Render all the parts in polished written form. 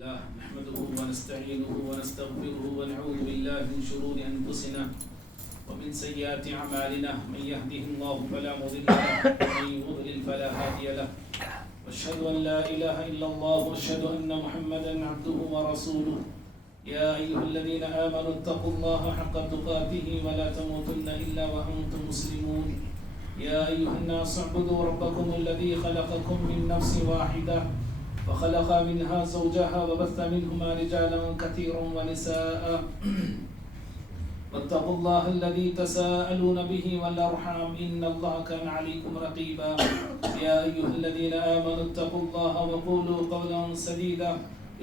الله نحمده ونستعينه ونستغفره ونعوذ بالله من شرور أنفسنا ومن سيئات أعمالنا من يهده الله فلا مضل له ومن يضلل فلا هادي له وأشهد أن لا إله إلا الله وأشهد أن محمدا عبده ورسوله يا أيها الذين آمنوا اتقوا الله حق تقاته ولا تموتن إلا وأنتم مسلمون يا أيها الناس اعبدوا ربكم الذي خلقكم من نفس واحدة وخلق منها زوجها وبث منهما رجالا كثيرا ونساء واتقوا الله الذي تساءلون به والأرحام إن الله كان عليكم رقيبا يا أيها الذين آمنوا اتقوا الله وقولوا قولا سديدا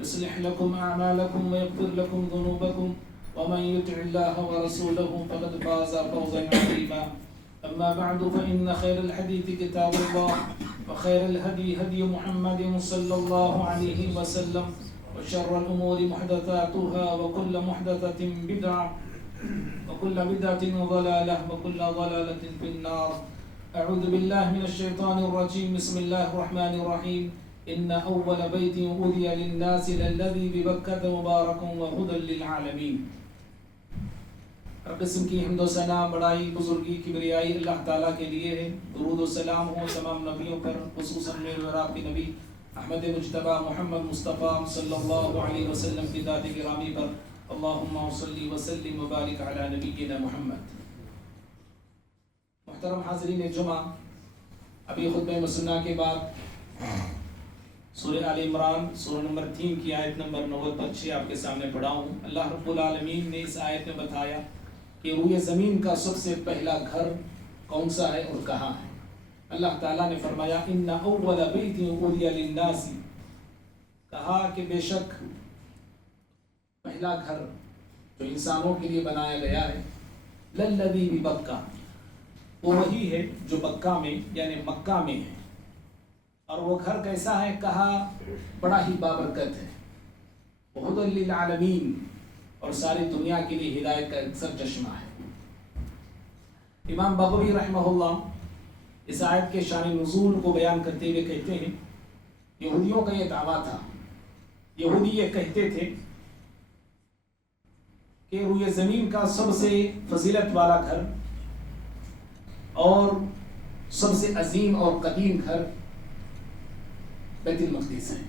يصلح لكم أعمالكم ويغفر لكم ذنوبكم ومن يطع الله ورسوله فقد فاز فوزا عظيما أما بعد فإن خير الحديث كتاب الله وخير الهدي هدي محمد صلى الله عليه وسلم وشر الأمور محدثاتها وكل محدثة بدعة وكل بدعة ضلالة وكل ضلالة في النار أعوذ بالله من الشيطان الرجيم بسم الله الرحمن الرحيم إن أول بيت وضع للناس للذي ببكة مبارك وهدى للعالمين ہر قسم کی حمد و ثنا بڑائی بزرگی کبریائی اللہ تعالیٰ کے لیے ہے. درود و سلام ہو تمام نبیوں پر خصوصاً میرے اور آپ کے نبی احمد مجتبی محمد مصطفیٰ صلی اللہ علیہ وسلم کی ذات گرامی پر. اللہم صلی وسلم وبارک علی نبینا محمد. محترم حاضرین جمعہ، ابھی خطبہ مسنہ کے بعد سورہ آل عمران سورہ نمبر 3 کی آیت نمبر 90 پر 6 آپ کے سامنے پڑھا ہوں. اللہ رب العالمین نے اس آیت میں بتایا کہ روئے زمین کا سب سے پہلا گھر کون سا ہے اور کہاں ہے. اللہ تعالیٰ نے فرمایا ان اول بیت وضع للناس، کہا کہ بے شک پہلا گھر جو انسانوں کے لیے بنایا گیا ہے للذی ببکہ، وہ وہی ہے جو بکہ میں یعنی مکہ میں ہے. اور وہ گھر کیسا ہے؟ کہا بڑا ہی بابرکت ہے. وہدی للعالمین، اور ساری دنیا کے لیے ہدایت کا ایک سر چشمہ ہے. امام بغوی رحمہ اللہ اس آیت کے شان نزول کو بیان کرتے ہوئے کہتے ہیں یہودیوں کا یہ دعویٰ تھا. یہودی یہ کہتے تھے کہ روئے زمین کا سب سے فضیلت والا گھر اور سب سے عظیم اور قدیم گھر بیت المقدس ہے.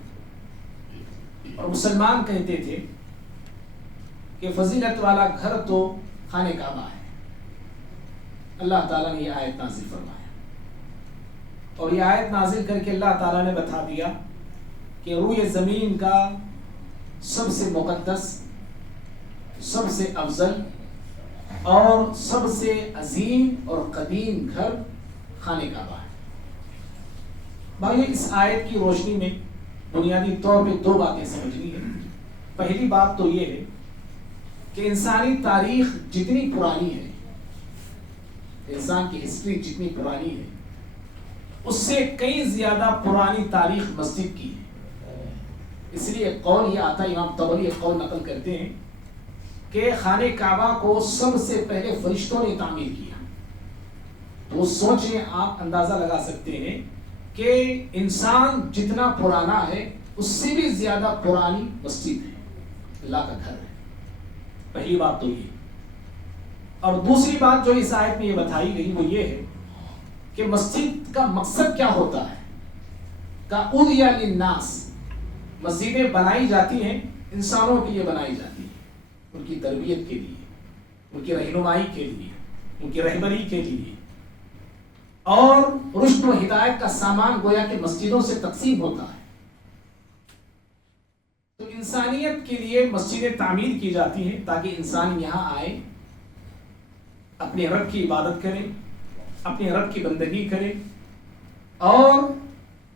اور مسلمان کہتے تھے کہ فضیلت والا گھر تو خانہ کعبہ ہے. اللہ تعالیٰ نے یہ آیت نازل فرمایا، اور یہ آیت نازل کر کے اللہ تعالیٰ نے بتا دیا کہ روئے زمین کا سب سے مقدس، سب سے افضل اور سب سے عظیم اور قدیم گھر خانہ کعبہ ہے. بھائی اس آیت کی روشنی میں بنیادی طور پہ دو باتیں سمجھنی ہیں. پہلی بات تو یہ ہے کہ انسانی تاریخ جتنی پرانی ہے، انسان کی ہسٹری جتنی پرانی ہے، اس سے کئی زیادہ پرانی تاریخ مسجد کی ہے. اس لیے ایک قول یہ آتا ہے، امام طبری ایک قول نقل کرتے ہیں کہ خانہ کعبہ کو سب سے پہلے فرشتوں نے تعمیر کیا. تو سوچیں، آپ اندازہ لگا سکتے ہیں کہ انسان جتنا پرانا ہے اس سے بھی زیادہ پرانی مسجد ہے، اللہ کا گھر ہے. پہلی بات تو یہ. اور دوسری بات جو اس آیت میں یہ بتائی گئی وہ یہ ہے کہ مسجد کا مقصد کیا ہوتا ہے. کَأُضِیَ لِلنَّاسِ، مسجدیں بنائی جاتی ہیں انسانوں کے لیے بنائی جاتی ہیں، ان کی تربیت کے لیے، ان کی رہنمائی کے لیے، ان کی رہبری کے لیے. اور رشد و ہدایت کا سامان گویا کہ مسجدوں سے تقسیم ہوتا ہے. تو انسانیت کے لیے مسجدیں تعمیر کی جاتی ہیں تاکہ انسان یہاں آئے، اپنے رب کی عبادت کرے، اپنے رب کی بندگی کرے اور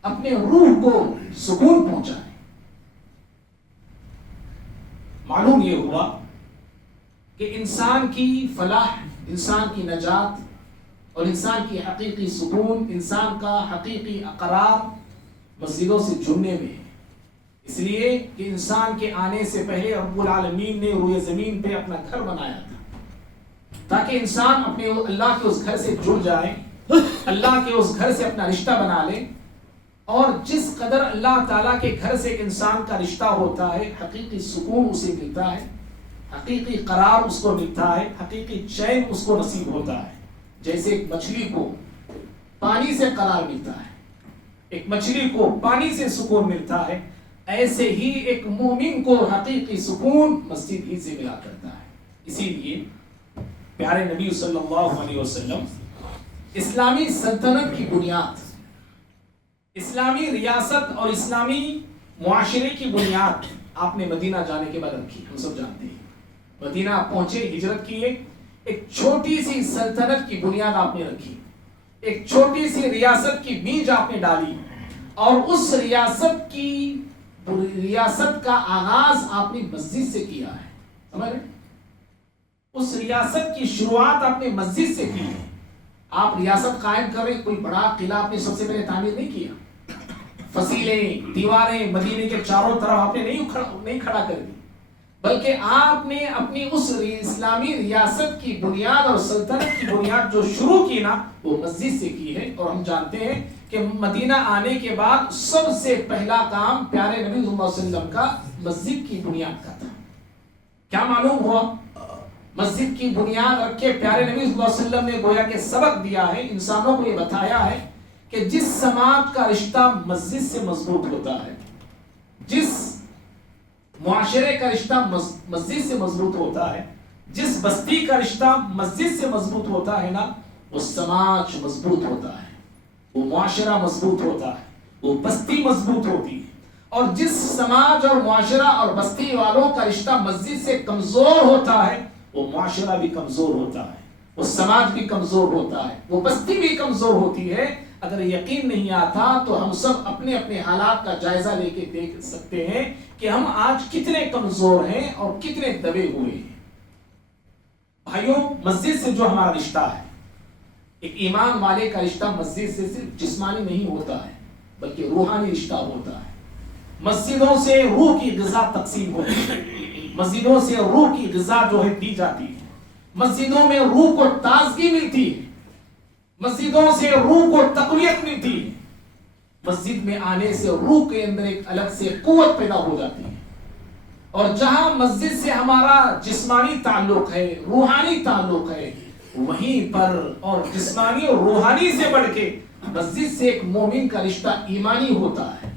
اپنے روح کو سکون پہنچائے. معلوم یہ ہوا کہ انسان کی فلاح، انسان کی نجات اور انسان کی حقیقی سکون، انسان کا حقیقی اقرار مسجدوں سے جڑنے میں ہے. اس لیے کہ انسان کے آنے سے پہلے رب العالمین نے روئے زمین پہ اپنا گھر بنایا تھا تاکہ انسان اپنے اللہ کے اس گھر سے جڑ جائے، اللہ کے اس گھر سے اپنا رشتہ بنا لے اور جس قدر اللہ تعالیٰ کے گھر سے ایک انسان کا رشتہ ہوتا ہے، حقیقی سکون اسے ملتا ہے، حقیقی قرار اس کو ملتا ہے، حقیقی چین اس کو نصیب ہوتا ہے. جیسے ایک مچھلی کو پانی سے قرار ملتا ہے، ایک مچھلی کو پانی سے سکون ملتا ہے، ایسے ہی ایک مومن کو حقیقی سکون مسجد ہی سے ملا کرتا ہے. اسی لیے پیارے نبی صلی اللہ علیہ وسلم اسلامی سلطنت کی بنیاد، اسلامی ریاست اور اسلامی معاشرے کی بنیاد آپ نے مدینہ جانے کے بعد رکھی. ہم سب جانتے ہیں مدینہ پہنچے، ہجرت کیے، ایک چھوٹی سی سلطنت کی بنیاد آپ نے رکھی، ایک چھوٹی سی ریاست کی بیج آپ نے ڈالی، اور اس ریاست کا آغاز آپ نے مسجد سے کیا ہے. سمجھ رہے؟ اس ریاست کی شروعات آپ نے مسجد سے کی ہے. آپ ریاست قائم کر رہے، کوئی بڑا قلعہ آپ نے سب سے پہلے تعمیر نہیں کیا، فصیلیں دیواریں مدینے کے چاروں طرف آپ نے نہیں کھڑا کر دی، بلکہ آپ نے اپنی اس اسلامی ریاست کی بنیاد اور سلطنت کی بنیاد جو شروع کی نا، وہ مسجد سے کی ہے. اور ہم جانتے ہیں کہ مدینہ آنے کے بعد سب سے پہلا کام پیارے نبی صلی اللہ علیہ وسلم کا مسجد کی بنیاد کا تھا. کیا معلوم ہوا؟ مسجد کی بنیاد رکھ کے پیارے نبی صلی اللہ علیہ وسلم نے گویا کہ سبق دیا ہے، انسانوں کو یہ بتایا ہے کہ جس سماج کا رشتہ مسجد سے مضبوط ہوتا ہے، جس معاشرے کا رشتہ مسجد سے مضبوط ہوتا ہے، جس بستی کا رشتہ مسجد سے مضبوط ہوتا ہے نا، وہ سماج مضبوط ہوتا ہے، وہ معاشرہ مضبوط ہوتا ہے، وہ بستی مضبوط ہوتی ہے. اور جس سماج اور معاشرہ اور بستی والوں کا رشتہ مسجد سے کمزور ہوتا ہے، وہ معاشرہ بھی کمزور ہوتا ہے، وہ سماج بھی کمزور ہوتا ہے، وہ بستی بھی کمزور ہوتی ہے. اگر یقین نہیں آتا تو ہم سب اپنے اپنے حالات کا جائزہ لے کے دیکھ سکتے ہیں کہ ہم آج کتنے کمزور ہیں اور کتنے دبے ہوئے ہیں. بھائیوں، مسجد سے جو ہمارا رشتہ ہے، ایک ایمان والے کا رشتہ مسجد سے صرف جسمانی نہیں ہوتا ہے بلکہ روحانی رشتہ ہوتا ہے. مسجدوں سے روح کی غذا تقسیم ہوتی ہے، مسجدوں سے روح کی غذا جو ہے دی جاتی ہے، مسجدوں میں روح کو تازگی ملتی ہے، مسجدوں سے روح کو تقویت ملتی ہے، مسجد میں آنے سے روح کے اندر ایک الگ سے قوت پیدا ہو جاتی ہے. اور جہاں مسجد سے ہمارا جسمانی تعلق ہے، روحانی تعلق ہے، وہیں پر اور جسمانی اور روحانی سے بڑھ کے مسجد سے ایک مومن کا رشتہ ایمانی ہوتا ہے.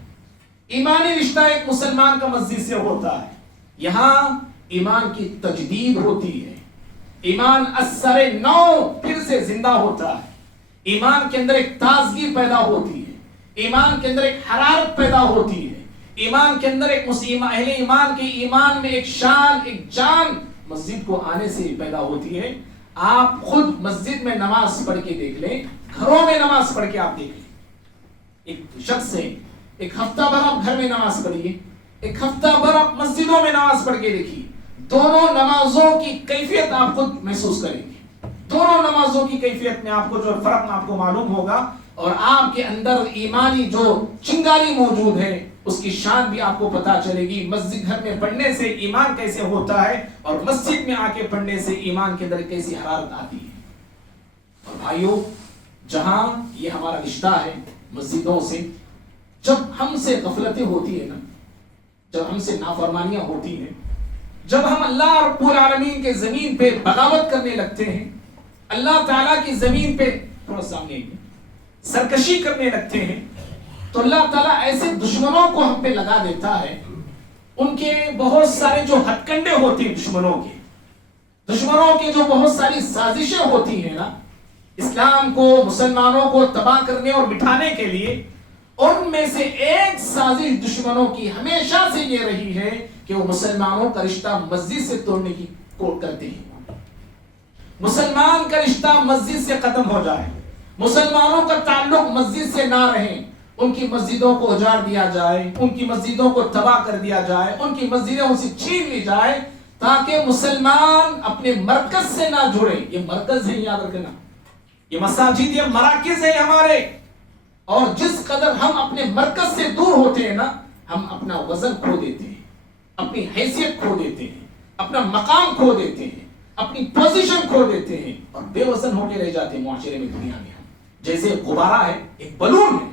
ایمانی رشتہ ایک مسلمان کا مسجد سے ہوتا ہے. یہاں ایمان کی تجدید ہوتی ہے، ایمان اثر نو پھر سے زندہ ہوتا ہے، ایمان کے اندر ایک تازگی پیدا ہوتی ہے، ایمان کے اندر ایک حرارت پیدا ہوتی ہے، ایمان کے اندر ایک اہل ایمان کے ایمان میں ایک شان، ایک جان مسجد کو آنے سے پیدا ہوتی ہے. آپ خود مسجد میں نماز پڑھ کے دیکھ لیں، گھروں میں نماز پڑھ کے آپ دیکھ لیں. ایک شخص ہے، ایک ہفتہ بھر آپ گھر میں نماز پڑھیے، ایک ہفتہ بھر آپ مسجدوں میں نماز پڑھ کے دیکھیے، دونوں نمازوں کی کیفیت آپ خود محسوس کریں گے. دونوں نمازوں کی کیفیت میں آپ کو جو فرق آپ کو معلوم ہوگا، اور آپ کے اندر ایمانی جو چنگاری موجود ہے اس کی شان بھی آپ کو پتا چلے گی. مسجد گھر میں پڑھنے سے ایمان کیسے ہوتا ہے اور مسجد میں آ کے پڑھنے سے ایمان کے اندر کیسی حرارت آتی ہے. اور بھائیوں، جہاں یہ ہمارا رشتہ ہے مسجدوں سے، جب ہم سے غفلتیں ہوتی ہیں نا، جب ہم سے نافرمانیاں ہوتی ہیں، جب ہم اللہ رب العالمین کے زمین پہ بغاوت کرنے لگتے ہیں، اللہ تعالیٰ کی زمین پہ تھوڑا سامنے سرکشی کرنے لگتے ہیں، تو اللہ تعالیٰ ایسے دشمنوں کو ہم پہ لگا دیتا ہے. ان کے بہت سارے جو ہتھ کنڈے ہوتے ہیں، دشمنوں کے جو بہت ساری سازشیں ہوتی ہیں نا، اسلام کو، مسلمانوں کو تباہ کرنے اور بٹھانے کے لیے، ان میں سے ایک سازش دشمنوں کی ہمیشہ سے یہ رہی ہے کہ وہ مسلمانوں کا رشتہ مسجد سے توڑنے کی کوشش کرتے ہیں. مسلمان کا رشتہ مسجد سے ختم ہو جائے، مسلمانوں کا تعلق مسجد سے نہ رہے، ان کی مسجدوں کو اجاڑ دیا جائے، ان کی مسجدوں کو تباہ کر دیا جائے، ان کی مسجدیں ان سے چھین لی جائے، تاکہ مسلمان اپنے مرکز سے نہ جڑے. یہ مرکز ہے، یاد رکھنا، یہ مساجد، یہ مراکز ہے ہمارے. اور جس قدر ہم اپنے مرکز سے دور ہوتے ہیں نا، ہم اپنا وزن کھو دیتے ہیں، اپنی حیثیت کھو دیتے ہیں، اپنا مقام کھو دیتے ہیں، اپنی پوزیشن کھو دیتے ہیں، اور بے وزن ہو کے رہ جاتے ہیں معاشرے میں، دنیا میں. ہم جیسے غبارہ ہے، ایک بلون ہے،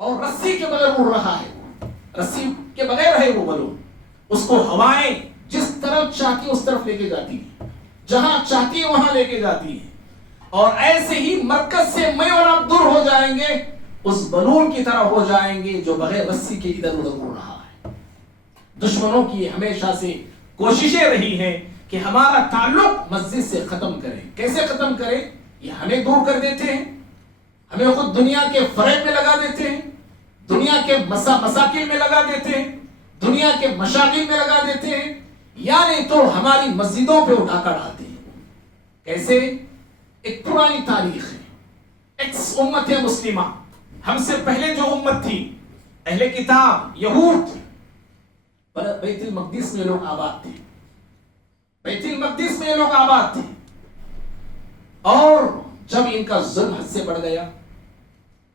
اور رسی کے بغیر اڑ رہا ہے، رسی کے بغیر ہے وہ بلون، اس کو ہوائیں جس طرف چاہتی ہے اس طرف لے کے جاتی ہے، جہاں چاہتی ہے وہاں لے کے جاتی ہے، اور ایسے ہی مرکز سے میں اور آپ دور ہو جائیں گے، اس بلون کی طرح ہو جائیں گے جو بغیر رسی کے ادھر ادھر اڑ رہا ہے۔ دشمنوں کی ہمیشہ سے کوششیں رہی ہیں کہ ہمارا تعلق مسجد سے ختم کریں۔ کیسے ختم کریں؟ یہ ہمیں دور کر دیتے ہیں، ہمیں خود دنیا کے فریب میں لگا دیتے ہیں، دنیا کے مساکل میں لگا دیتے ہیں، دنیا کے مشاغل میں لگا دیتے ہیں، یا نہیں تو ہماری مسجدوں پہ اٹھا کر ڈالتے ہیں۔ کیسے؟ ایک پرانی تاریخ ہے، ایکس امت مسلمہ، ہم سے پہلے جو امت تھی، اہل کتاب یہود، بیت المقدس میں لوگ آباد تھے، بیت المقدس میں لوگ آباد تھے، اور جب ان کا ظلم حد سے بڑھ گیا،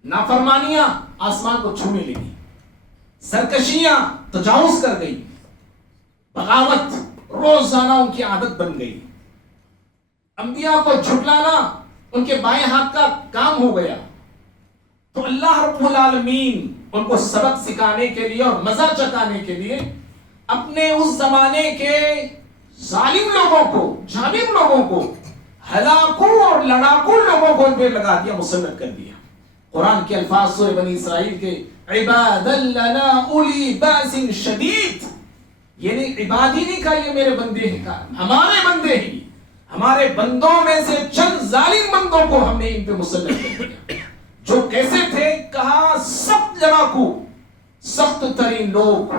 نافرمانیاں آسمان کو چھونے لگی، سرکشیاں تجاوز کر گئی، بغاوت روزانہ ان کی عادت بن گئی، انبیاء کو جھٹلانا ان کے بائیں ہاتھ کا کام ہو گیا، تو اللہ رب العالمین ان کو سبق سکھانے کے لیے اور مزہ چکانے کے لیے اپنے اس زمانے کے ظالم لوگوں کو، جابر لوگوں کو، ہلاکوں اور لڑاکوں لوگوں کو ان پہ لگا دیا، مسلط کر دیا۔ قرآن کے الفاظ سورہ بنی اسرائیل کے عبادا لنا اولی باس شدید، یہ نہیں عباد ہی نہیں کہا، یہ میرے بندے ہیں، کہا ہمارے بندے ہی، ہمارے بندوں میں سے چند ظالم بندوں کو ہم نے ان پہ مسلط کر دیا، جو کیسے تھے؟ کہا سخت لڑاکو، سخت ترین لوگ،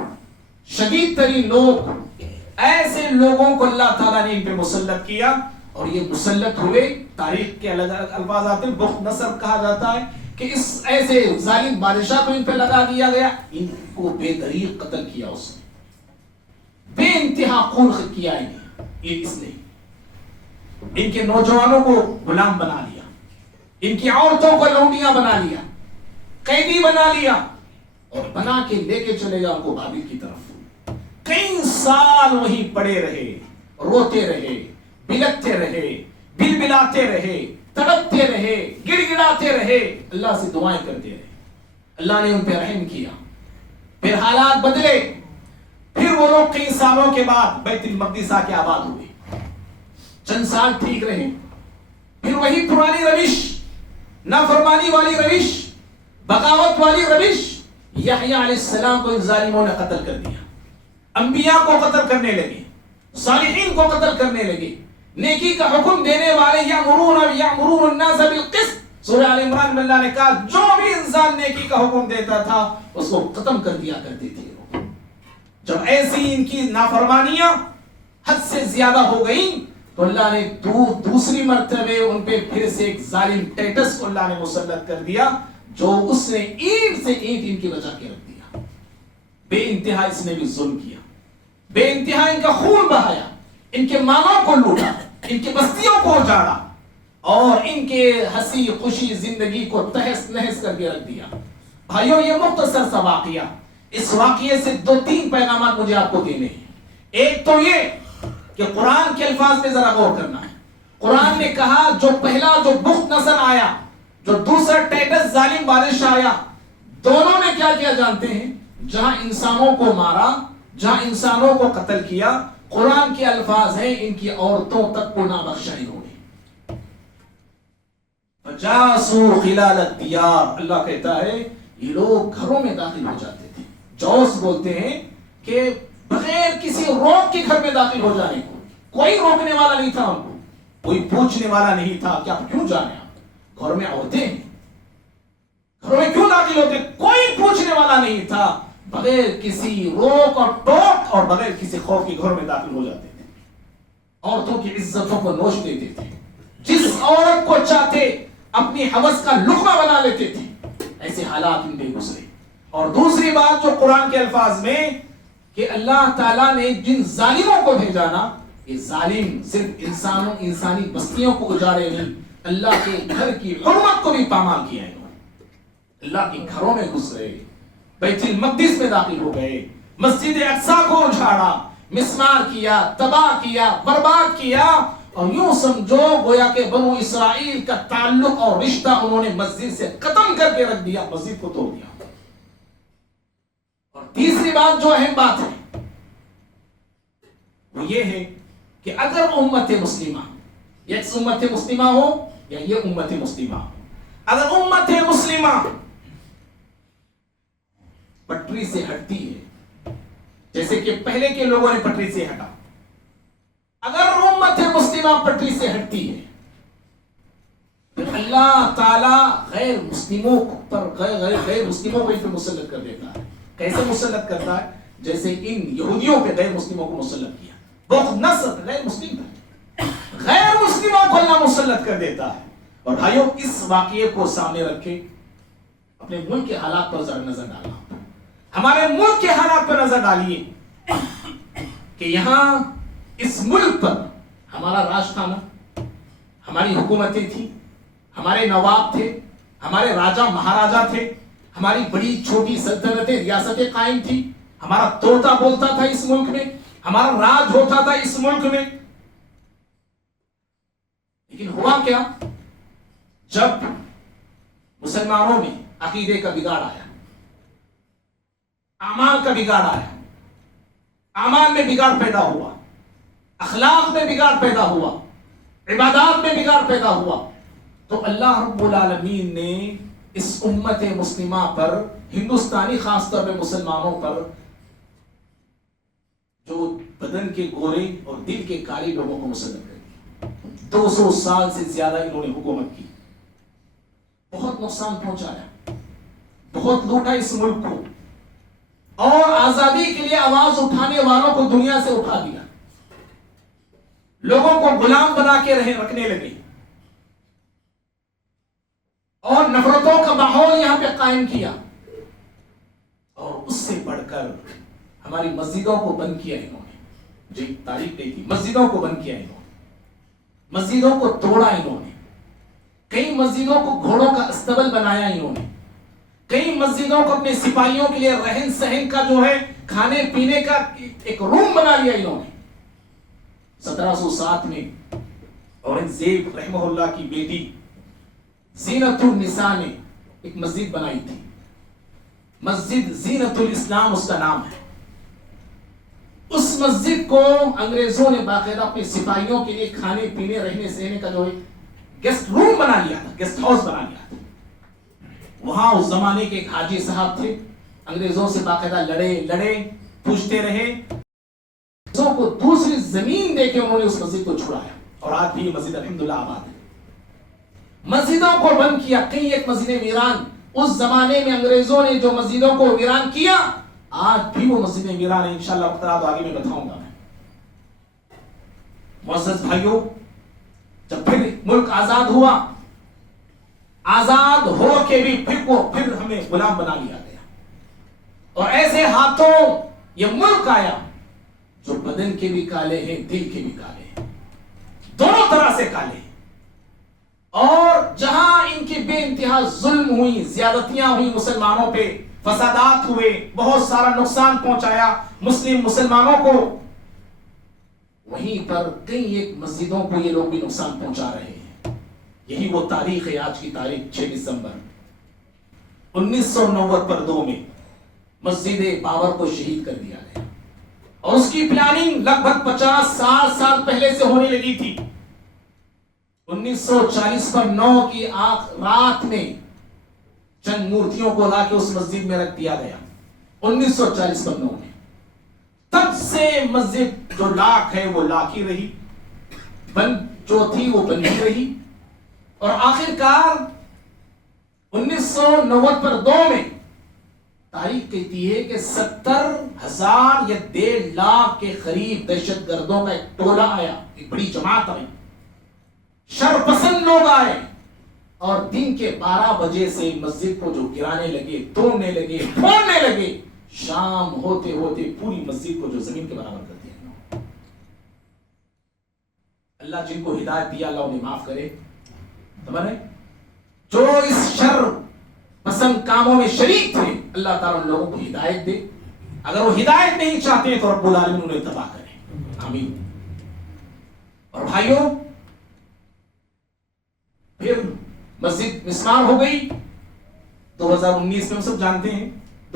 شدید ترین لوگ، ایسے لوگوں کو اللہ تعالیٰ نے ان پہ مسلط کیا، اور یہ مسلط ہوئے۔ تاریخ کے الگ الگ الفاظ آتے ہیں، بخت نصر کہا جاتا ہے کہ اس ایسے ظالم بادشاہ کو ان پہ لگا دیا گیا، ان کو بے دریغ قتل کیا، اس نے بے انتہا خون کیا، اس نے ان کے نوجوانوں کو غلام بنا لیا، ان کی عورتوں کو لونڈیاں بنا لیا، قیدی بنا لیا، اور بنا کے لے کے چلے گا ان کو بابل کی طرف۔ کئی سال وہیں پڑے رہے، روتے رہے، بلکتے رہے، بلبلاتے رہے، تڑپتے رہے، گڑ گڑاتے رہے، اللہ سے دعائیں کرتے رہے۔ اللہ نے ان پہ رحم کیا، پھر حالات بدلے، پھر وہ لوگ کئی سالوں کے بعد بیت المقدس آ کے آباد ہوئے، چند سال ٹھیک رہے، پھر وہی پرانی روش، نافرمانی والی روش، بغاوت والی روش، یحییٰ علیہ السلام کو ان ظالموں نے قتل کر دیا، انبیاء کو قتل کرنے لگے، صالحین کو قتل کرنے لگے، نیکی کا حکم دینے والے یأمرون الناس بالقسط، سورہ آل عمران میں اللہ نے کہا جو بھی انسان نیکی کا حکم دیتا تھا اس کو ختم کر دیا کرتے تھے۔ جب ایسی ان کی نافرمانیاں حد سے زیادہ ہو گئیں تو اللہ نے دوسری مرتبہ ان پہ پھر سے ایک ظالم ٹائٹس کو اللہ نے مسلط کر دیا، جو اس نے اینٹ سے اینٹ ان کی بچا کے رکھ دیا۔ بے انتہا اس نے بھی ظلم کیا، بے انتہا ان کا خون بہایا، ان کے مالوں کو لوٹا، ان کی بستیوں کو اجاڑا، اور ان کے ہنسی خوشی زندگی کو تہس نہس کر کے رکھ دیا۔ بھائیوں، یہ مختصر سا واقعہ، اس واقعے سے 2-3 پیغامات مجھے آپ کو دینے ہیں۔ ایک تو یہ کہ قرآن کے الفاظ پہ ذرا غور کرنا ہے۔ قرآن نے کہا جو پہلا جو بخت نصر آیا، جو دوسرا ٹائٹس ظالم بادشاہ آیا، دونوں نے کیا کیا جانتے ہیں؟ جہاں انسانوں کو مارا، جہاں انسانوں کو قتل کیا، قرآن کے الفاظ ہیں ان کی عورتوں تک کو نہ بخشا انہوں نے۔ فجاسوا خلال الدیار، اللہ کہتا ہے یہ لوگ گھروں میں داخل ہو جاتے تھے۔ جوس بولتے ہیں کہ بغیر کسی روک کے گھر میں داخل ہو جانے کو، کوئی روکنے والا نہیں تھا ان کو، کوئی پوچھنے والا نہیں تھا کہ آپ کیوں جانے، آپ گھر میں عورتیں ہیں، گھروں میں کیوں داخل ہوتے، کوئی پوچھنے والا نہیں تھا، بغیر کسی روک اور ٹوک اور بغیر کسی خوف کے گھر میں داخل ہو جاتے تھے، عورتوں کی عزتوں کو نوچ دیتے تھے، جس عورت کو چاہتے اپنی حوث کا لقمہ بنا لیتے تھے۔ ایسے حالات ان پہ گزرے۔ اور دوسری بات جو قرآن کے الفاظ میں کہ اللہ تعالیٰ نے جن ظالموں کو بھیجا نا، یہ ظالم صرف انسانی بستیوں کو اجاڑے نہیں، اللہ کے گھر کی حرمت کو بھی پامال کیا انہوں نے۔ اللہ کے گھروں میں گھس گئے، بیت المقدس میں داخل ہو گئے، مسجد اقصیٰ کو اجاڑا، مسمار کیا، تباہ کیا، برباد کیا، اور یوں سمجھو گویا کہ بنو اسرائیل کا تعلق اور رشتہ انہوں نے مسجد سے ختم کر کے رکھ دیا، مسجد کو توڑ دیا۔ تیسری بات جو اہم بات ہے وہ یہ ہے کہ اگر امت مسلمہ یک امت مسلمہ ہو یا یہ امت مسلمہ ہو، اگر امت مسلمہ پٹری سے ہٹتی ہے جیسے کہ پہلے کے لوگوں نے پٹری سے ہٹا، اگر امت مسلمہ پٹری سے ہٹتی ہے پھر اللہ تعالیٰ غیر مسلموں پر غیر مسلموں کو پھر مسلط کر دیتا ہے۔ کیسے مسلط کرتا ہے؟ جیسے ان یہودیوں پہ غیر مسلموں کو مسلط کیا، بہت نصر غیر مسلم تھا، غیر مسلموں کو اللہ مسلط کر دیتا ہے۔ اور بھائیوں اس واقعے کو سامنے رکھے اپنے ملک کے حالات پر ذرا نظر ڈالنا، ہمارے ملک کے حالات پر نظر ڈالیے کہ یہاں اس ملک پر ہمارا راج تھا نا، ہماری حکومتیں تھیں، ہمارے نواب تھے، ہمارے راجا مہاراجا تھے، ہماری بڑی چھوٹی سلطنتیں ریاستیں قائم تھی، ہمارا طوطا بولتا تھا اس ملک میں، ہمارا راج ہوتا تھا اس ملک میں۔ لیکن ہوا کیا؟ جب مسلمانوں میں عقیدے کا بگاڑ آیا، اعمال کا بگاڑ آیا، اعمال میں بگاڑ پیدا ہوا، اخلاق میں بگاڑ پیدا ہوا، عبادات میں بگاڑ پیدا ہوا، تو اللہ رب العالمین نے اس امت مسلمہ پر، ہندوستانی خاص طور پہ مسلمانوں پر، جو بدن کے گورے اور دل کے کالے لوگوں کو مسلط کر دیا۔ 200 سال سے زیادہ انہوں نے حکومت کی، بہت نقصان پہنچایا، بہت لوٹا اس ملک کو، اور آزادی کے لیے آواز اٹھانے والوں کو دنیا سے اٹھا دیا، لوگوں کو غلام بنا کے رکھنے لگے، اور نفرتوں کا ماحول یہاں پہ قائم کیا، اور اس سے بڑھ کر ہماری مسجدوں کو بند کیا انہوں نے۔ جی تاریخ نہیں تھی، مسجدوں کو بند کیا انہوں نے، مسجدوں کو توڑا انہوں نے، کئی مسجدوں کو گھوڑوں کا استبل بنایا انہوں نے، کئی مسجدوں کو اپنے سپاہیوں کے لیے رہن سہن کا جو ہے کھانے پینے کا ایک روم بنا لیا انہوں نے۔ 1707 میں اورنگزیب رحمہ اللہ کی بیٹی زینت النساء نے ایک مسجد بنائی تھی، مسجد زینت الاسلام اس کا نام ہے۔ اس مسجد کو انگریزوں نے باقاعدہ اپنے سپاہیوں کے لیے کھانے پینے رہنے سہنے کا جو ہے گیسٹ روم بنا لیا تھا، گیسٹ ہاؤس بنا لیا تھا۔ وہاں اس زمانے کے ایک حاجی صاحب تھے، انگریزوں سے باقاعدہ لڑے پوچھتے رہے، انگریزوں کو دوسری زمین دے کے انہوں نے اس مسجد کو چھڑایا، اور آج بھی یہ مسجد الحمدللہ آباد ہے۔ مسجدوں کو بند کیا، کئی ایک مسجدیں ویران، اس زمانے میں انگریزوں نے جو مسجدوں کو ویران کیا، آج بھی وہ مسجدیں ویران ہیں، انشاءاللہ وقت رہا تو آگے میں بتاؤں گا میں۔ معزز بھائیوں، جب پھر ملک آزاد ہوا، آزاد ہو کے بھی پھر ہمیں غلام بنا لیا گیا، اور ایسے ہاتھوں یہ ملک آیا جو بدن کے بھی کالے ہیں، دل کے بھی کالے ہیں، دونوں طرح سے کالے ہیں، اور جہاں ان کی بے انتہا ظلم ہوئی، زیادتیاں ہوئی مسلمانوں پہ، فسادات ہوئے، بہت سارا نقصان پہنچایا مسلمانوں کو، وہیں پر کئی ایک مسجدوں کو یہ لوگ بھی نقصان پہنچا رہے ہیں۔ یہی وہ تاریخ ہے، آج کی تاریخ 6 دسمبر 1992 میں مسجد بابر کو شہید کر دیا گیا، اور اس کی پلاننگ لگ بھگ 50 سال پہلے سے ہونے لگی تھی۔ 1940 پر 9 کی رات میں چند مورتیوں کو لا کے اس مسجد میں رکھ دیا گیا، 1940 پر 9 میں۔ تب سے مسجد جو لاکھ ہے وہ لاکھ ہی رہی، بند جو تھی وہ بند ہی رہی، اور آخر کار 1990 پر 2 میں تاریخ کہتی ہے کہ 70,000 یا 1.5 لاکھ کے قریب دہشت گردوں کا ایک ٹولہ آیا، ایک بڑی جماعت آئی، شر پسند لوگ آئے، اور دن کے 12 بجے سے مسجد کو جو گرانے لگے، توڑنے لگے، پھوڑنے لگے، شام ہوتے ہوتے پوری مسجد کو جو زمین کے برابر کر دیا۔ اللہ جن کو ہدایت دیا اللہ انہیں معاف کرے، جو اس شر پسند کاموں میں شریک تھے اللہ تعالیٰ ان لوگوں کو ہدایت دے، اگر وہ ہدایت نہیں چاہتے ہیں تو رب العالمین انہیں تباہ کرے، آمین۔ اور بھائیوں، پھر مسجد مسمار ہو گئی 2019 میں، ہم سب جانتے ہیں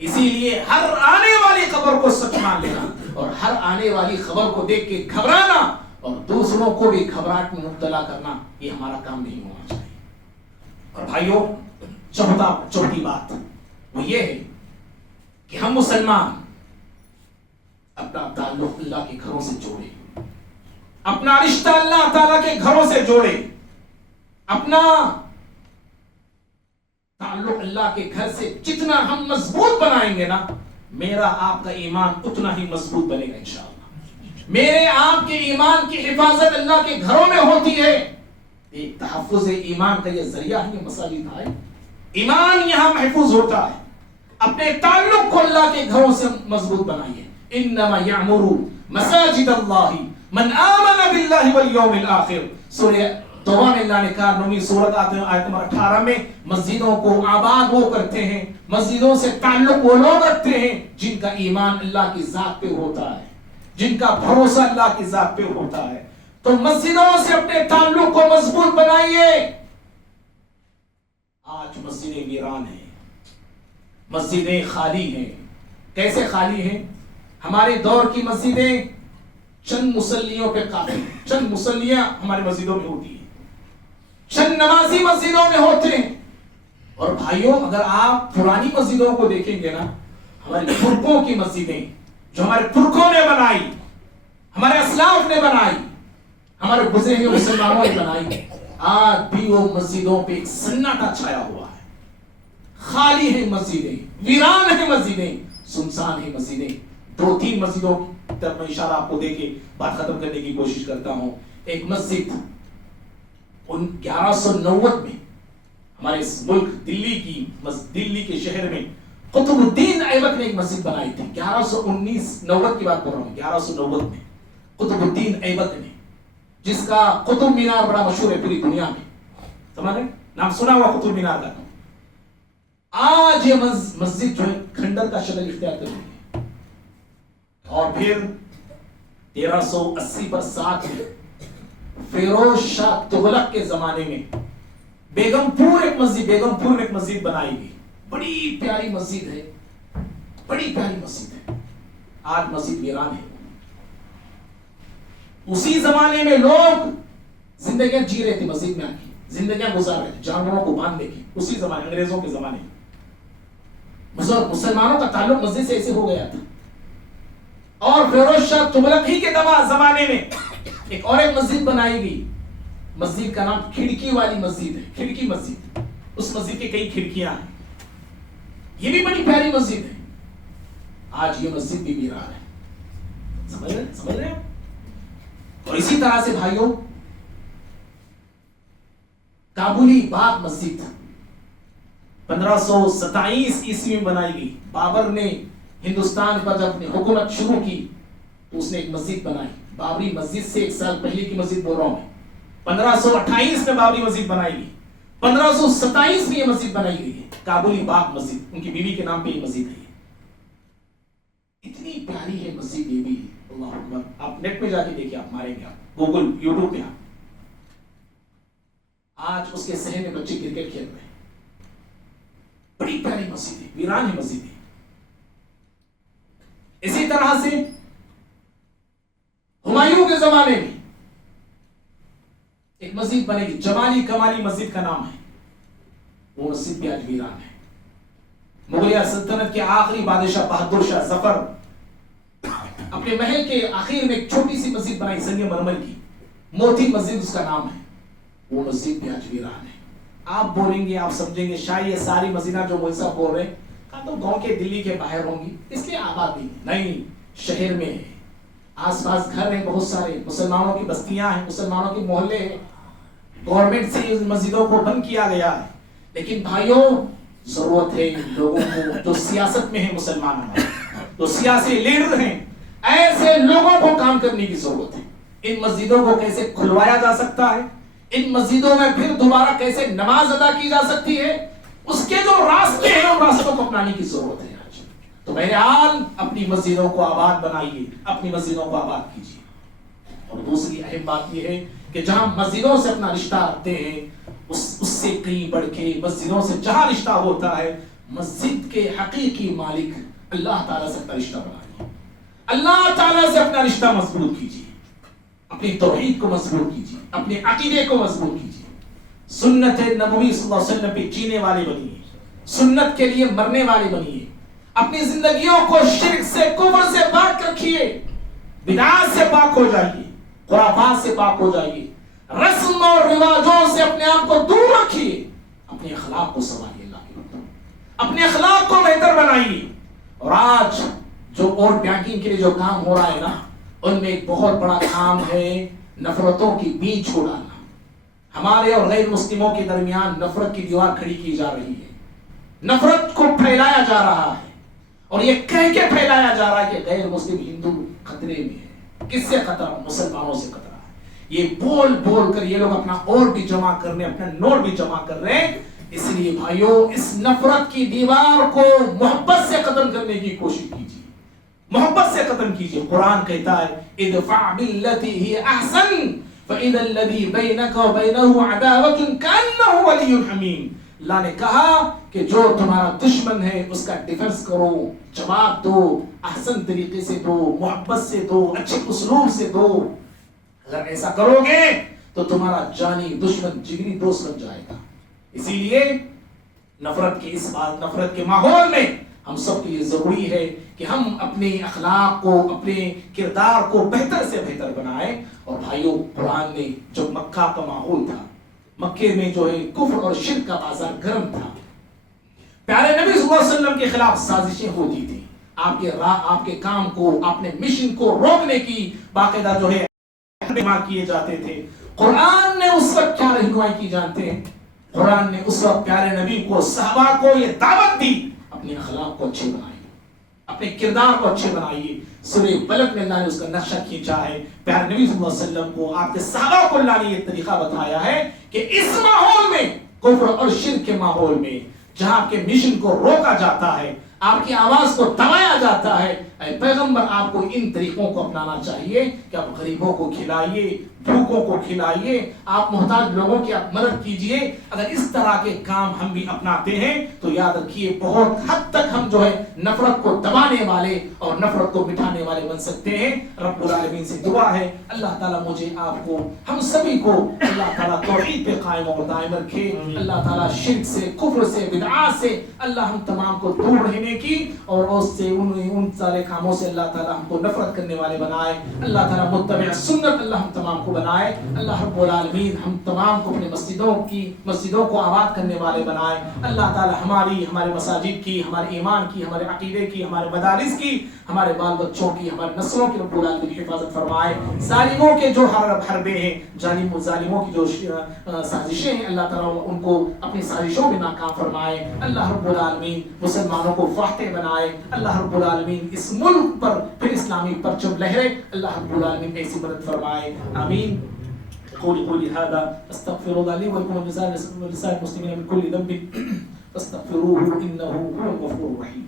اسی لیے ہر آنے والی خبر کو سچ مان لینا اور ہر آنے والی خبر کو دیکھ کے گھبرانا اور دوسروں کو بھی گھبراہٹ میں مبتلا کرنا، یہ ہمارا کام نہیں ہونا چاہیے۔ اور بھائیوں، چوتھی بات وہ یہ ہے کہ ہم مسلمان اپنا تعلق اللہ کے گھروں سے جوڑے، اپنا رشتہ اللہ تعالیٰ کے گھروں سے جوڑے، اپنا تعلق اللہ کے گھر سے جتنا ہم مضبوط بنائیں گے نا، میرا آپ کا ایمان اتنا ہی مضبوط بنے گا انشاءاللہ۔ میرے آپ کے ایمان کی حفاظت اللہ کے گھروں میں ہوتی ہے۔ ایک تحفظ ایمان کا یہ ذریعہ ہے، یہ مساجد ہے، ایمان یہاں محفوظ ہوتا ہے۔ اپنے تعلق کو اللہ کے گھروں سے مضبوط بنائیے۔ انما یعمر مساجد اللہ من آمن باللہ والیوم الآخر، سورہ توبہ میں اللہ نے کہا 9ویں سورت آیت نمبر 18 میں، مسجدوں کو آباد وہ کرتے ہیں، مسجدوں سے تعلق وہ لوگ رکھتے ہیں جن کا ایمان اللہ کی ذات پہ ہوتا ہے، جن کا بھروسہ اللہ کی ذات پہ ہوتا ہے۔ تو مسجدوں سے اپنے تعلق کو مضبوط بنائیے۔ آج مسجدیں ویران ہیں، مسجدیں خالی ہیں۔ کیسے خالی ہیں؟ ہمارے دور کی مسجدیں چند مصلیوں پہ قائم ہیں، چند مصلیاں ہماری مسجدوں میں ہوتی ہیں، چند نمازی مسجدوں میں ہوتے ہیں۔ اور بھائیوں، اگر آپ پرانی مسجدوں کو دیکھیں گے نا، ہمارے پرکوں کی مسجدیں جو ہمارے پرکوں نے بنائی، ہمارے اسلاف نے بنائی، ہمارے گزرے ہوئے مسلمانوں نے بنائی، آج بھی وہ مسجدوں پہ ایک سناٹا چھایا ہوا ہے۔ خالی ہیں مسجدیں، ویران ہیں مسجدیں، سنسان ہیں مسجدیں۔ 2-3 مسجدوں کی طرف میں اشارہ آپ کو دے کے بات ختم کرنے کی کوشش کرتا ہوں۔ ایک مسجد 1190 میں ہمارے اس ملک دلی کے شہر میں قطب الدین ایبک نے ایک مسجد بنائی تھی۔ 1190 کی بات کر رہا ہوں، 1190 میں قطب الدین ایبک نے، جس کا قطب مینار بڑا مشہور ہے پوری دنیا میں، سمجھ رہے؟ نام سنا ہوا قطب مینار کا؟ آج یہ مسجد جو ہے کھنڈر کا شکل اختیار کر رہی ہے۔ اور پھر 1380 پر 7 میں فیروز شاہ تغلق کے زمانے میں بیگم پور میں ایک مسجد بنائی گئی۔ بڑی پیاری مسجد ہے، بڑی پیاری مسجد ہے۔ آج مسجد ویران ہے۔ اسی زمانے میں لوگ زندگیاں جی رہے تھے، مسجد میں آ کے زندگیاں گزار رہے تھے، جانوروں کو باندھنے کی۔ اسی زمانے، انگریزوں کے زمانے میں مسلمانوں کا تعلق مسجد سے ایسے ہو گیا تھا۔ اور فیروز شاہ تغلق ہی کے زمانے میں ایک اور ایک مسجد بنائی گئی۔ مسجد کا نام کھڑکی والی مسجد ہے، کھڑکی مسجد۔ اس مسجد کے کئی کھڑکیاں ہیں، یہ بھی بڑی پیاری مسجد ہے۔ آج یہ مسجد بھی ویران ہے۔ سمجھ رہے ہیں؟ اور اسی طرح سے بھائیوں، کابلی باغ مسجد 1527 عیسوی میں بنائی گئی۔ بابر نے ہندوستان پر جب اپنی حکومت شروع کی تو اس نے ایک مسجد بنائی، بابری مسجد سے 1 سال پہلے کی مسجد بول رہا ہوں میں۔ 1528 میں بابری مسجد بنائی گئی، 1527 میں یہ مسجد بنائی گئی ہے، کابلی باغ مسجد، ان کی بیوی کے نام پہ یہ مسجد ہے۔ اتنی پیاری ہے مسجد یہ بھی، اللہ اکبر۔ آپ نیٹ پہ جا کے دیکھیں، آپ ماریں گے، آپ گوگل یوٹیوب پہ آج اس کے صحن میں بچے کرکٹ کھیل رہے ہیں۔ بڑی پیاری مسجد ہے، ویران ہے مسجد ہے۔ اسی طرح سے ہمایوں کے زمانے میں ایک مسجد بنے گی، جمالی کمالی مسجد کا نام ہے، وہ مسجد بھی آج ویران ہے۔ مغلیہ سلطنت کے آخری بادشاہ بہادر شاہ ظفر اپنے محل کے آخر میں ایک چھوٹی سی مسجد بنائی، سنگ مرمر کی، موتی مسجد اس کا نام ہے، وہ مسجد بھی آج ویران ہے۔ آپ بولیں گے، آپ سمجھیں گے شاید یہ ساری مسجدیں جو مولوی صاحب بول رہے ہیں تو گاؤں کے دلی کے باہر ہوں گی، اس لیے آباد نہیں، شہر میں ہے، آس پاس گھر ہیں بہت سارے، مسلمانوں کی بستیاں ہیں، مسلمانوں کے محلے ہیں، گورنمنٹ سے اس مسجدوں کو بند کیا گیا ہے۔ لیکن بھائیوں، ضرورت ہے لوگوں کو جو سیاست میں ہیں، مسلمان ہیں، جو سیاسی لیڈر ہیں، ایسے لوگوں کو کام کرنے کی ضرورت ہے۔ ان مسجدوں کو کیسے کھلوایا جا سکتا ہے، ان مسجدوں میں پھر دوبارہ کیسے نماز ادا کی جا سکتی ہے، اس کے جو راستے ہیں ان راستوں کو اپنانے کی ضرورت ہے آج۔ تو بہرحال اپنی مسجدوں کو آباد بنائیے، اپنی مسجدوں کو آباد کیجیے۔ اور دوسری اہم بات یہ ہے کہ جہاں مسجدوں سے اپنا رشتہ رکھتے ہیں، اس سے کہیں بڑھ کے مسجدوں سے جہاں رشتہ ہوتا ہے مسجد کے حقیقی مالک اللہ تعالیٰ سے اپنا رشتہ بنائیے، اللہ تعالیٰ سے اپنا رشتہ مضبوط کیجیے، اپنی توحید کو مضبوط کیجیے، اپنے عقیدے کو مضبوط کیجیے، سنت نبوی صلی اللہ علیہ وسلم پہ جینے والے بنیے، سنت کے لیے مرنے والے بنیے، اپنی زندگیوں کو شرک سے کفر سے پاک رکھیے، بدعات سے پاک ہو جائیے، خرافات سے پاک ہو جائیے، رسم اور رواجوں سے اپنے آپ کو دور رکھیے، اپنے اخلاق کو سنوارئیے، اللہ کے بندو اپنے اخلاق کو بہتر بنائیے۔ اور آج جو ووٹ بینکنگ کے لیے جو کام ہو رہا ہے نا، ان میں ایک بہت بڑا کام ہے نفرتوں کی بیج کو ڈالنا۔ ہمارے اور غیر مسلموں کے درمیان نفرت کی دیوار کھڑی کی جا رہی ہے، نفرت کو پھیلایا جا رہا ہے، اور یہ کہہ کے پھیلایا جا رہا ہے کہ غیر مسلم ہندو خطرے میں ہے۔ کس سے خطرہ؟ مسلمانوں سے خطرہ ہے۔ یہ بول بول کر یہ لوگ اپنا اور بھی جمع کر رہے ہیں، اپنا نوٹ بھی جمع کر رہے ہیں۔ اس لیے بھائیو، اس نفرت کی دیوار کو محبت سے ختم کرنے کی کوشش کیجیے، محبت سے ختم کیجیے۔ قرآن کہتا ہے ادفع باللتی ہی احسن فاذا الذی بینک وبینہ عداوۃ کانہ ولی حمیم۔ اللہ نے کہا کہ جو تمہارا دشمن ہے اس کا ڈیفنس کرو، جواب دو، احسن طریقے سے دو، محبت سے دو، اچھے اسلوب سے دو۔ اگر ایسا کرو گے تو تمہارا جانی دشمن جگری دوست بن جائے گا۔ اسی لیے نفرت کے ماحول میں ہم سب کے لیے ضروری ہے کہ ہم اپنے اخلاق کو، اپنے کردار کو بہتر سے بہتر بنائیں۔ اور بھائیو، قرآن نے جو مکہ کا ماحول تھا، مکے میں جو ہے کفر اور شرک کا بازار گرم تھا، پیارے نبی صلی اللہ علیہ وسلم کے خلاف سازشیں ہوتی تھی، آپ کے کام کو، اپنے مشن کو روکنے کی باقاعدہ جو ہے کیے جاتے تھے۔ قرآن نے اس وقت کیا رہنمائی کی جانتے ہیں؟ قرآن نے اس وقت پیارے نبی کو، صحابہ کو یہ دعوت دی، اپنے اخلاق کو اچھے بنائیے، اپنے کردار کو اچھے بنائیے۔ سورہ بلد میں اللہ نے اس کا نقشہ کھینچا ہے، پیارے نبی صلی اللہ علیہ وسلم کو، آپ کے صحابہ کو اللہ نے یہ طریقہ بتایا ہے کہ اس ماحول میں، کفر اور شرک کے ماحول میں، جہاں آپ کے مشن کو روکا جاتا ہے، آپ کی آواز کو دبایا جاتا ہے، اے پیغمبر آپ کو ان طریقوں کو اپنانا چاہیے کہ آپ غریبوں کو کھلائیے، بھوکوں کو کھلائیے، آپ محتاج لوگوں کی آپ مدد کیجئے۔ اگر اس طرح کے کام ہم بھی اپناتے ہیں تو یاد رکھیے بہت حد تک ہم جو ہے نفرت کو دبانے والے اور نفرت کو مٹانے والے بن سکتے ہیں۔ رب العالمین سے دعا ہے اللہ تعالیٰ مجھے، آپ کو، ہم سبھی کو اللہ تعالیٰ توحید پہ قائم اور دائم رکھے، اللہ تعالیٰ شرک سے، کفر سے، بدعات سے اللہ ہم تمام کو دور رہنے کی، اور اس سے ان سارے کاموں سے اللہ تعالیٰ ہم کو نفرت کرنے والے بنائے۔ اللہ تعالیٰ متبع سنت اللہ ہم تمام کو بنائے۔ اللہ رب العالمین ہم تمام کو اپنے مسجدوں کو آباد کرنے والے بنائے۔ اللہ تعالیٰ ہمارے مساجد کی، ہمارے ایمان کی، ہمارے عقیدے کی، ہمارے مدارس کی، ہمارے بال بچوں کی، ہمارے نسلوں کی رب العالمین حفاظت فرمائے۔ ظالموں کے جو حربے ہیں، ظالموں کی جو سازشیں ہیں، اللہ تعالیٰ ان کو اپنی سازشوں میں ناکام فرمائے۔ اللہ رب العالمین مسلمانوں کو فاتح بنائے۔ اللہ رب العالمین اس ملک پر پھر اسلامی پرچم لہرے، اللہ رب العالمین ایسی مدد فرمائے، آمین۔ قولي هذا استغفر الله لي ولكم ولسائر المسلمين من كل ذنب فاستغفروه انه هو الغفور الرحيم۔